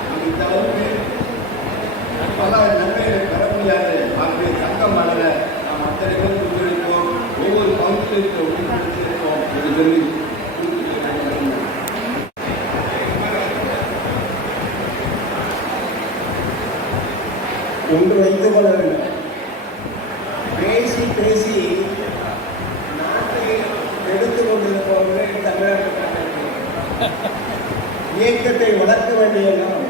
நம்ம இந்த அளவுக்கு பல நன்மைகளை பெற முடியாது. ஆகவே சங்கம் வளர நாம் அத்தனை பேர் ஒத்துழைப்போம், ஒவ்வொரு பகுதியில் இருக்க ஒத்துழைப்போம் என்று சொல்லி ஒன்று வைத்துக் கொள்ள வேண்டும். பேசி பேசி நாட்டை எடுத்துக் கொண்டிருப்பவர்கள் தமிழ்நாட்டு இயக்கத்தை வளர்க்க வேண்டிய நாம்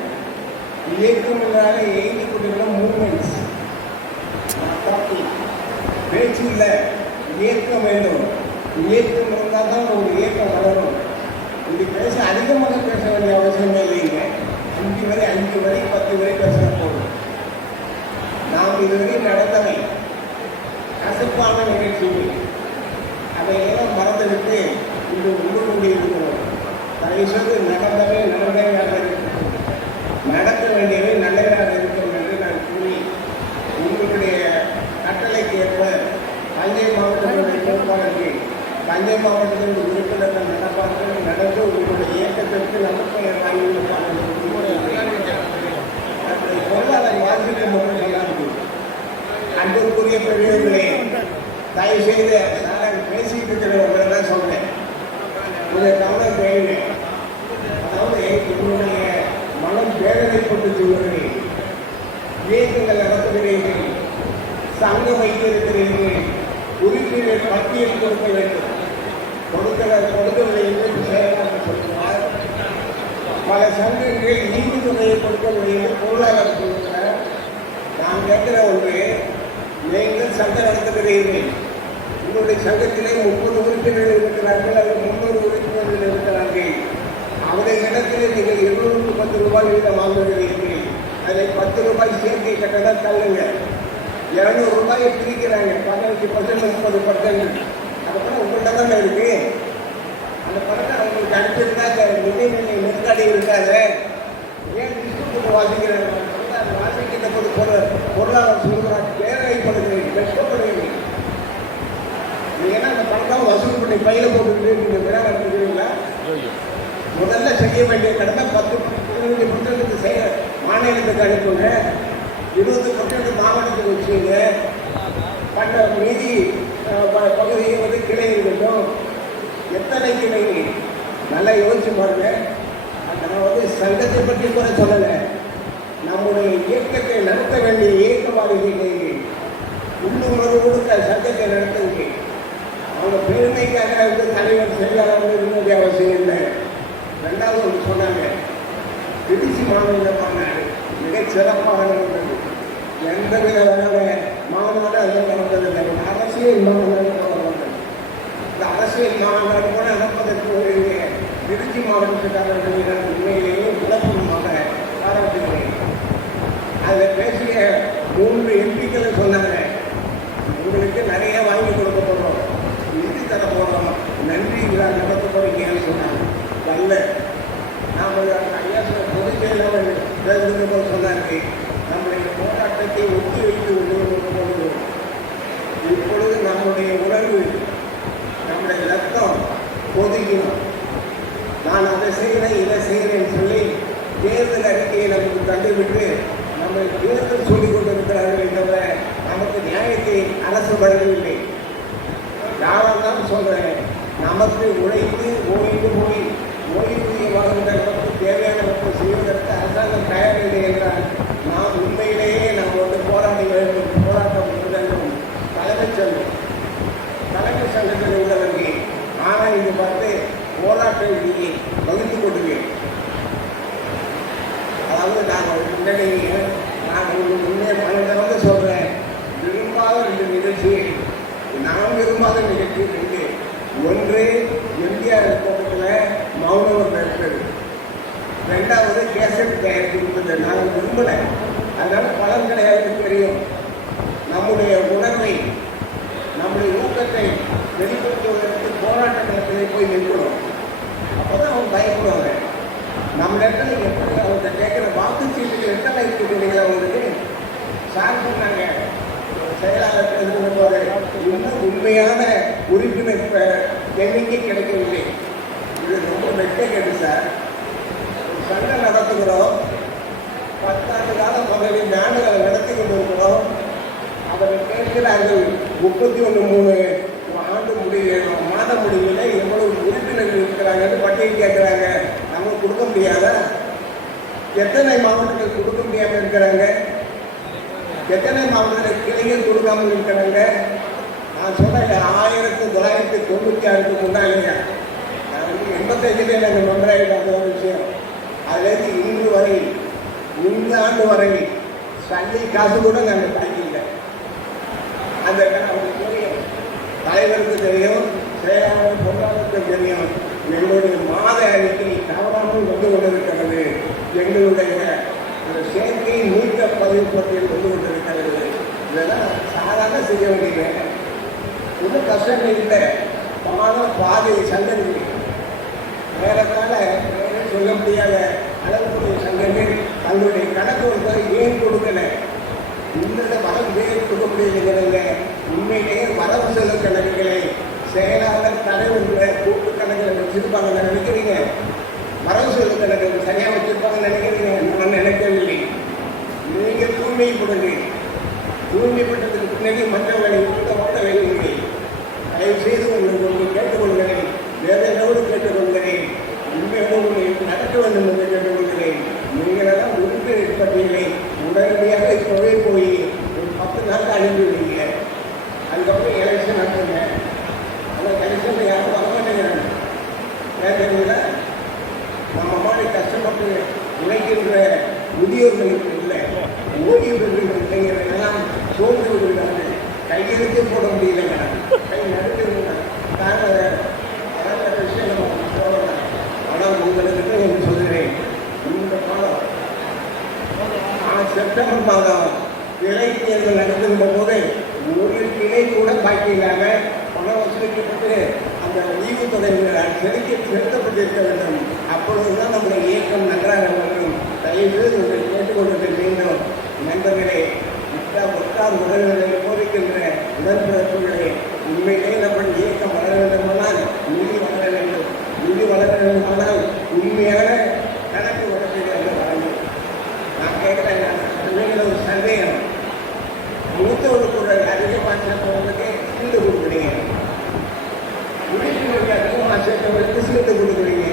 இயக்கம் இல்லாத எய்தி கொண்டிருக்கிற மூவ்மெண்ட்ஸ் பேச்சு இல்லை, இயக்கம் வேணும். இயக்கம் இருந்தால் தான் ஒரு இயக்கம் வளரும். இப்படி பேச அதிகமாக பேச வேண்டிய அவசியமே இல்லைங்க. 5 வரை 10 வரை பேச போகும். நாம் இதுவரை நடந்தவை கசப்பான நிகழ்ச்சிகள் அதையெல்லாம் மறந்துவிட்டு இன்று ஒன்று கொண்டிருக்கிறோம். தயவுசெய்து நடந்தவையாக இருக்கும், நடக்க வேண்டியவை நல்லவையாக இருக்கும் என்று நான் கூறி உங்களுடைய கட்டளைக்கு ஏற்ப தஞ்சை மாவட்டத்தினுடைய பொறுப்பாளர்கள், தஞ்சை மாவட்டத்தினுடைய உறுப்பினர்கள் நடப்பார்கள் நடந்து உங்களுடைய இயக்கத்திற்கு நம்பப்பெயர் வாங்கியிருப்பார்கள். பொருளாதார வாசிகள் மட்டும் சொல்லாது. அன்புக்குரிய பெரியவர்களே, தயவு செய்து நான் பேசிட்டு இருக்கிறவங்களை தான் சொல்றேன், உங்களுடைய கவனம் தேவை. அதாவது உங்களுடைய மனம் வேதனைப்பட்டு சொல்லுகிறேன். இயக்கங்கள் நடத்துகிறீர்கள், சங்கம் வைத்திருக்கிறீர்கள், உறுப்பினர் பட்டியல் கொடுக்க வேண்டும். கொடுக்கவில்லை என்று செயலாக சொல்கிறார். பல சங்கங்கள் நீதித்துறையை கொடுக்கவில்லை என்று பொருளாதார சொல்கிறார். நான் கேட்கிற ஒன்று, நீங்கள் சங்கம் நடத்துகிறீர்கள், உங்களுடைய சங்கத்திலே 30 உறுப்பினர்கள் இருக்கிறார்கள், அதில் 30 உறுப்பினர்கள் இருக்கிறார்கள். அவருடைய இடத்திலே நீங்கள் 210 ரூபாய் வீதம் வாங்குகிறீர்கள். அதில் 10 ரூபாய் சேர்க்கை கட்டண தள்ளுங்க. 200 ரூபாயை பிரிக்கிறாங்க, 15% 30%. அதுக்கப்புறம் உங்கள்கிட்ட தானே இருக்கு. அந்த பணத்தை அவங்களுக்கு அனுப்பியிருந்தா நிதிநிலை நெருக்கடி இருக்காது. ஏன் டிஸ்ட்ரிக்ட் வாசிக்கிறாங்க? அந்த வாசிக்கின்ற போது பொருளாதார சொல்கிறார், பேரவைப்படுகிறீர்கள், வெட்கப்படுகிறீர்கள். நீங்கன்னா அந்த பணத்தை வசூல் பண்ணி பையில போட்டு நீங்கள் விழா நடத்துகிறீங்களா? முதல்ல செய்ய வேண்டிய கடமை 10% செய்ய மாநிலத்துக்கு அனுப்புங்க, 20% மாவட்டத்துக்கு வச்சுங்க, பண்ண மீதி பகுதியை வந்து கிளை இருக்கட்டும். எத்தனை கிளை நல்லா யோசிச்சு பாருங்க. நான் வந்து சங்கத்தை பற்றி கூட சொல்லலை, நம்முடைய இயக்கத்தை நடத்த வேண்டிய இயக்கவாதிகள் உள்ளுணர்வோடு சங்கத்தை நடத்துங்க. அவங்க பெருமைக்காக வந்து தலைவர் செயலாளர் வேண்டிய அவசியம் இல்லை. 2வது ஒன்று சொன்னாங்க, திருச்சி மாநில மாநாடு மிகச் சிறப்பாக நடந்தது. எந்த விதமான மாநாடு அதில் நடந்ததில்லை. அரசியல் மாநாடு நடந்தது. இந்த அரசியல் மாநாடு கூட நடப்பதற்கு ஒரு திருச்சி மாவட்டத்துக்காரர்கள் நான் உண்மையிலேயே விளக்கமாக பாராட்டுகிறேன். அதில் பேசிய 3 எம்பிக்களை சொன்னாங்க, உங்களுக்கு நிறைய வாங்கி கொடுக்க போகிறோம், நிதி தர போகிறோம், நன்றி விழா நடத்த போறீங்கன்னு சொன்னாங்க. நல்ல நாம் ஐயா பொதுச் செயலாளர் பேசுகிற போது சொன்னாங்க, நம்முடைய போராட்டத்தை ஒத்தி வைத்து கொண்டு இப்பொழுது நம்முடைய உணர்வு, நம்முடைய ரத்தம் கொதிக்கணும். நான் அதை செய்கிறேன் இதை செய்கிறேன்னு சொல்லி தேர்தல் அறிக்கையை நமக்கு தந்துவிட்டு நம்ம தேர்தல் சொல்லிக் கொண்டிருக்கிறார்கள் தவிர நமக்கு நியாயத்தை அரசு வழங்கவில்லை. யாரெல்லாம் சொல்றேன், நமக்கு உழைத்து போய் ஓய்வூதிய வாழ்வதற்கு தேவையானவற்றை செய்வதற்கு அரசாங்கம் தயாரில்லை என்றால் நாம் உண்மையிலேயே நாம் வந்து போராட வேண்டும், போராட்டம் வேண்டும். தலைமைச் சங்கத்தில் உள்ளவர்கள் ஆனால் இது பார்த்து போராட்டத்தை வகுத்து கொள்கிறேன். அதாவது நாங்கள் முன்னாடி நான் முன்னே பலதரந்து சொல்றேன், விரும்பாத 2 நிகழ்ச்சி, நான் விரும்பாத நிகழ்ச்சி 2. ஒன்று எம்ஜிஆர் கூட்டத்தில் மௌனம் நடத்தது, 2வது கேசட் தயாரித்து நாங்கள் விரும்பலை. அதனால பலன் கிடையாது தெரியும். நம்முடைய உணர்வை, நம்முடைய ஊக்கத்தை வெளிப்படுத்துவதற்கு போராட்ட நிலத்திலே போய் நிற்கணும். அப்போதான் அவங்க பயப்படுவாங்க. நம்ம இடத்துல எப்படி அவங்க கேட்குற வாக்குச்சீட்டுகள் எத்தனை இருக்குதுங்களா அவங்களுக்கு சார் சொன்னாங்க. செயலாளர் எழுதுகிற போது இன்னும் உண்மையான உறுப்பினர் எண்ணிக்கை கிடைக்கவில்லை. இது ரொம்ப வெட்கக்கேடு சார். சங்கம் நடத்துகிறோம், 10 ஆண்டு காலம் 15 ஆண்டுகளை நடத்தி கொண்டு இருக்கிறோம். அவர்கள் கேட்கிறார்கள் 31 ஆண்டு மாத முடிவில் எவ்வளவு உறுப்பினர்கள் இருக்கிறாங்கன்னு பட்டியல் கேட்கிறாங்க. நம்ம கொடுக்க முடியாதா? எத்தனை மாவட்டங்கள் கொடுக்க முடியாமல் இருக்கிறாங்க? எத்தனை மாவட்டத்தில் கிளைகள் கொடுக்காமல் இருக்கிறாங்க? நான் சொன்னேன் 1996 முன்னாடியா, நான் வந்து 85 எனக்கு மெம்பராகிட்ட ஒரு விஷயம். அதுலேருந்து இன்று வரை, இந்த ஆண்டு வரை சல்லி காசு கூட நாங்கள் தாக்கில்லை. அந்த அவங்களுக்கு தெரியும், தலைவருக்கு தெரியும், செயலாளர் பொருளாளருக்கு தெரியும். எங்களுடைய மாத அறிக்கை தவறாமல் வந்து கொண்டிருக்கிறது. எங்களுடைய இந்த சேர்க்கை நீக்க பதிவு பட்டியல் கொண்டு கொண்டிருக்கிறது. இதெல்லாம் சாதாரண செய்ய வேண்டிய வேலை. இன்னும் கஷ்டம் இல்லை. பாதை சங்கங்கள் வேறக்கால சொல்ல முடியாத அளவுக்குரிய சங்கங்கள் தங்களுடைய கணக்கு ஒருத்தரை ஏன் கொடுக்கல. இந்த வரவு ஏன் கொடுக்க முடியலைங்கிறத உண்மையிலேயே வரவு செலவு கணக்குகளை செயலாளர் தலைவர்கள் கூட்டு கணக்கில் வச்சிருப்பாங்கன்னு நினைக்கிறீங்க. வரவு செலவு கணக்கு சரியாக வச்சிருப்பாங்கன்னு நினைக்கிறீங்க. நான் நினைக்கவில்லை. நீங்கள் தூய்மைப்படுங்க. தூய்மைப்பட்டதுக்கு பின்னாடி மற்றவர்களை ஓட்ட வேண்டியவில்லை. தயவு செய்து உங்களுக்கு கேட்டுக்கொள்கிறேன். வேற என்னோடு கேட்டுக்கொள்கிறேன். உண்மையோடு நடக்க வேண்டும் என்று கேட்டுக்கொள்கிறேன். நீங்களெல்லாம் உறுப்பினர் பட்டியலை உடனடியாக இப்போவே போய் ஒரு 10 நாள் அனுப்பி விடுங்க. அதுக்கப்புறம் எலெக்ஷன் நடத்துங்க. அந்த எலெக்ஷன் யாரும் வரமாட்டேங்கிறாங்க. ஏன்னா நம்ம மாதிரி கஷ்டப்பட்டு உழைக்கின்ற முதியோர்களுக்கு இல்லை, ஓய்வூதியர்கள் இல்லைங்கிறதெல்லாம் சோர்ந்து விடுகிறார்கள். கையெழுத்து போட முடியலைங்க. கை நடுக்கிறாங்க. அதான் விஷயம் நம்ம போகலாம். ஆனால் உங்களுக்கு என்று சொல்கிறேன், இந்த காலம் செப்டம்பர் மாதம் இலை தேர்தல் நடத்துகின்ற போது ஒரு கிளை கூட பாக்கி இல்லாமல் பணம் வசூலிக்கப்பட்டு அந்த ஈவுத்தொகை செலுத்தப்பட்டிருக்க வேண்டும். அப்பொழுதுதான் நம்முடைய இயக்கம் நன்றாக வரும். தயவுசெய்து உங்களை கேட்டுக்கொண்டு வேண்டும். நண்பர்களே, ஒட்டார் உறவுகளை போதிக்கின்ற உடன்பிறப்புகளே, உண்மையிலே நம்ம இயக்கம் வளர வேண்டுமானால் நிதி வளர வேண்டும். நிதி வளர வேண்டுமானால் உண்மையான கணக்கு வளர்ச்சிகளை அந்த வழங்கும். நான் கேட்கிறேன், ஒரு சந்தேகம். மூத்தவர்களுக்கு அதிகமாக சேர்ப்பவர்களுக்கு சீட்டு கொடுக்குறீங்க, உறுப்பினருக்கு அதிகமாக சேர்ப்பவர்களுக்கு சீட்டு கொடுக்குறீங்க.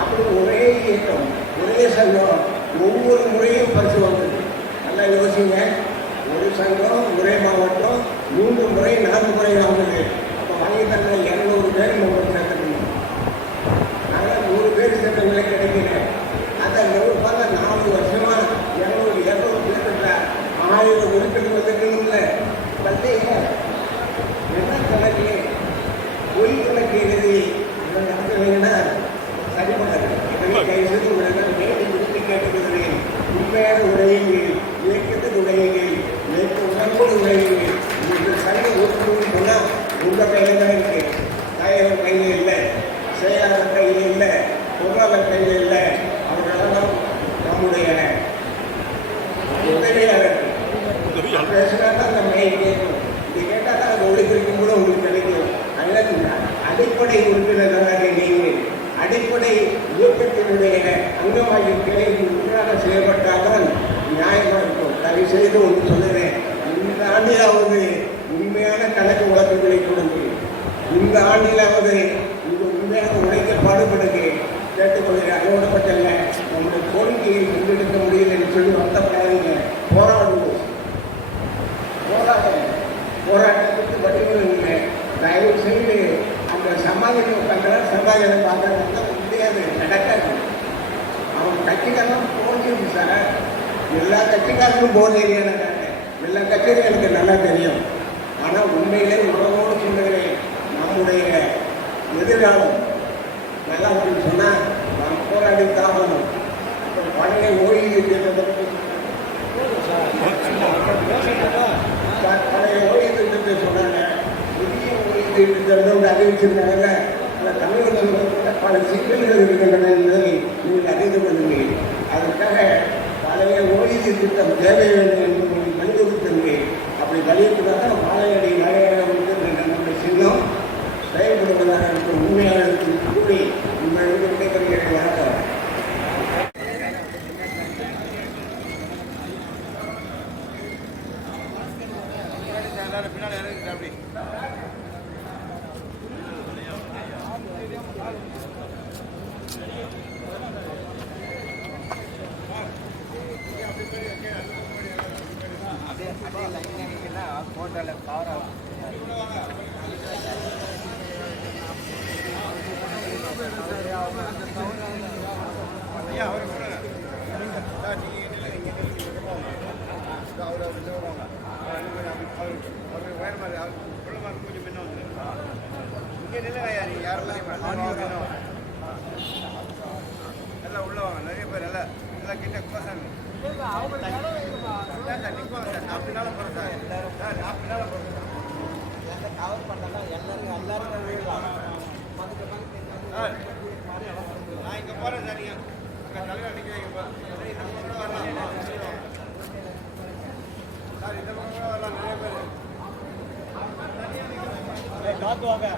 அப்படி ஒரே இயக்கம், ஒரே சங்கம் ஒவ்வொரு முறையும் பரிசு வந்தது. நல்லா யோசிங்க. ஒரு சங்கம் ஒரே மாவட்டம் 3 முறை 4 முறை வாங்குது. அப்போ வாங்கிட்டாங்க 200 பேர் நம்ம சேர்க்கணும். நாங்கள் 100 பேர் சேர்த்தவங்களே கிடைக்கல. அந்த 4 வருஷமா 200 பேர் 1000 உறுப்பினர் வந்துருக்கணும்ல. பல்லைங்க என்ன கணக்கு பொய் கணக்கு எழுதி நடத்துவீங்கன்னா சரிப்படாது. கைது உங்களெல்லாம் நேற்று முடித்து கேட்டுக்கிறேன். உண்மையான உடையுங்கள், இயக்கத்துக்கு உடையுங்கள், உடம்போடு உடையுங்கள். நீங்கள் சரி உறுப்பினர் சொன்னால் உங்கள் கையில் தான் இருக்கு. தலைவர் கையில் இல்லை, செயலாளர் கையில் இல்லை, பொருளாளர் கையில் இல்லை. அவர்களெல்லாம் நம்முடைய உதவியாளர் பேசினாதான் அந்த மையம் கேட்கும். இது கேட்டால் தான் அது ஒழிப்பிருக்கும் கூட உங்களுக்கு கிடைக்கும். அதனால் அடிப்படை உறுப்பினர்களாக நீங்கள் அடிப்படை இயக்கத்தினுடைய அங்கமாக ஒன்றாக செயல்பட்டால்தான் நியாயமாக இருக்கும். தயவு செய்து ஒன்று சொல்லுறேன், இந்த ஆண்டிலாவது உண்மையான கணக்கு வழக்குகளை கொடுங்க. இந்த ஆண்டிலாவது இது உண்மையாக உழைக்க பாடுபடுங்க. கேட்டுக்கொள்கிறேன். அதோட பட்டல்ல நம்முடைய கோரிக்கையை முன்னெடுக்க முடியல என்று சொல்லி வருத்தப்படாதீங்க. போராடுவோம். போராட்டத்துக்கு வடிவமைங்க. தயவு செய்து அந்த சமாதானம் உட்காந்துறா சமாதானம் பார்க்கறதுல முடியாது, நடக்காது. அவங்க கட்சிக்காரன் போதிருக்கு சார். எல்லா கட்சிக்காரனும் போதையே நடக்காங்க. எல்லா கட்சியும் எனக்கு நல்லா தெரியும். ஆனால் உண்மையிலே உணவோடு சொல்லுகிறேன், நம்முடைய எதிர்காலம் நல்லா அப்படின்னு சொன்னால் நாம் போராடி தாகணும். பழைய ஓய்வு திட்டத்தை பழைய ஓய்வு திட்டத்தை சொன்னாங்க. புதிய ஓய்வு திட்டத்தை அறிவிச்சிருக்காங்க. அந்த தமிழகத்தில் பல சிக்கல்கள் இருக்கின்றன என்பதை நீங்கள் அறிந்து கொள்ளுங்கள். அதற்காக பழைய ஓய்வு திட்டம் தேவை வேண்டும் என்று நீங்கள் வலியுறுத்துங்கள். அப்படி வலியுறுத்தினால்தான் வாழையடி வாழையாக நம்முடைய சின்னம் செயல்படுவதாக இருக்கும். உண்மையாளர்களுக்கு கூடி உங்களுக்கு விடைபெறுகிறேன். வணக்கம். எல்லாம் உள்ள வாங்க, நிறைய பேர் எல்லாம் என்ன குமாரசாமி சார் நிற்கும் சார் 4 நாள் போகிறோம் சார் 4 நாள் போகிறோம் கவர் பண்ணா எல்லாரும் விழுலாம் சார் நான் இங்கே போகிறேன் சார் நீங்கள் உங்கள் தலைவர் நிற்க வைக்கப்பா நம்ம கூட வரலாம் சார் இந்த பக்கம் கூட வரலாம் நிறைய பேர் காத்துவாங்க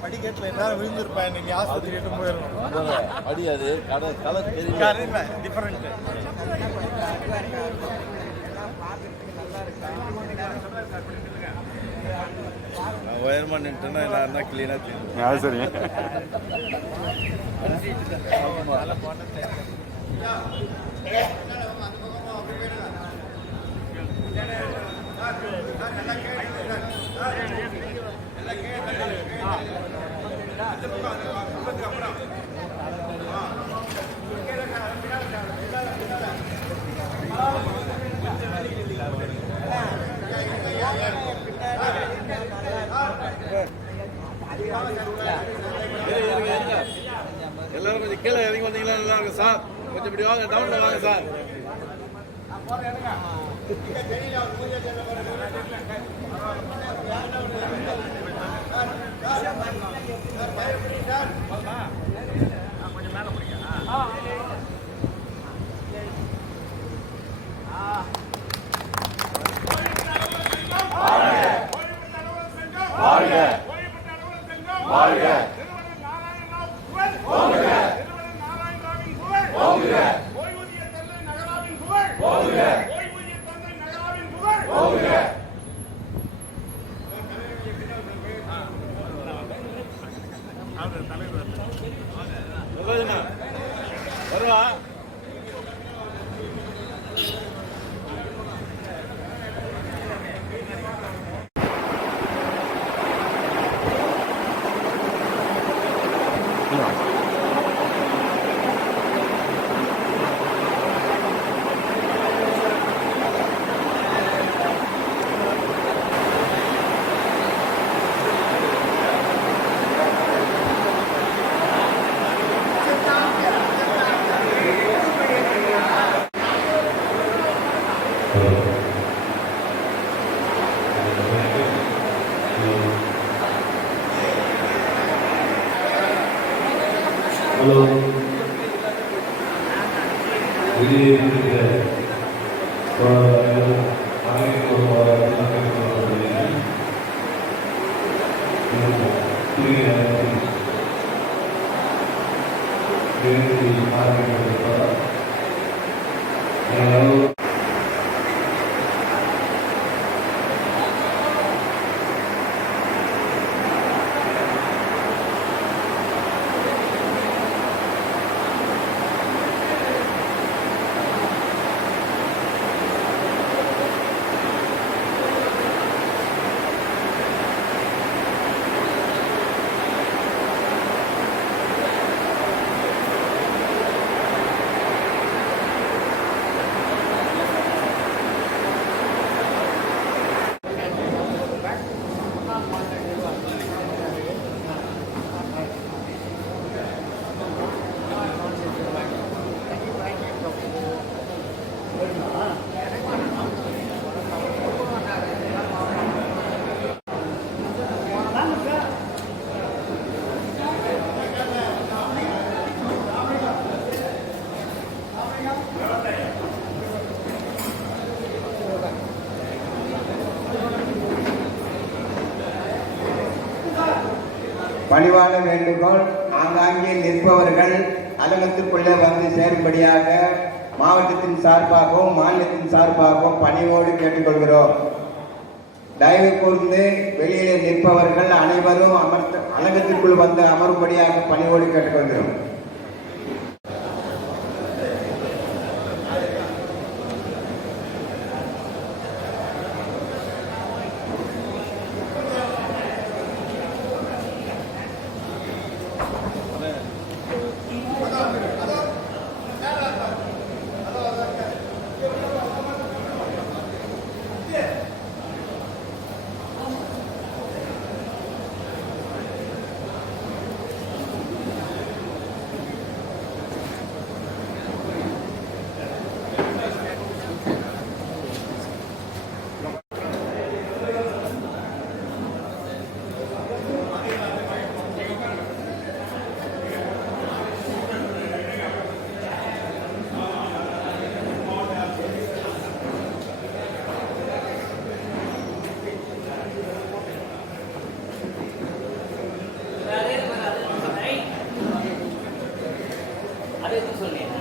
படிக்கட்டில் எல்லாரும் விழுந்திருப்பேன் இன்னைக்கு ஆஸ்பத்திரி எட்டு போயிடணும் அடியாது கலர் தெரியும் டிஃபரெண்ட் உயரமா நின்றுனா நான் கிளீனா தெரியும் சரி எல்லாரும் கொஞ்சம் கீழே இறங்கி வந்தீங்களா நல்லா இருக்கும் சார். கொஞ்சம் இப்படி வாங்க, டவுன்ல வாங்க சார். வருவா ஹலோ வெளியே இருக்கிற பணிவான வேண்டுகோள். ஆங்காங்கே நிற்பவர்கள் அலுவலகத்துக்குள்ளே வந்து சேரும்படியாக மாவட்டத்தின் சார்பாகவும் மாநிலத்தின் சார்பாகவும் பணிவோடு கேட்டுக்கொள்கிறோம். தயவு கூர்ந்து வெளியிலே நிற்பவர்கள் அனைவரும் அலுவலகத்திற்குள் வந்து அமரும்படியாக பணிவோடு கேட்டுக்கொள்கிறோம். அதை சொல்றேன்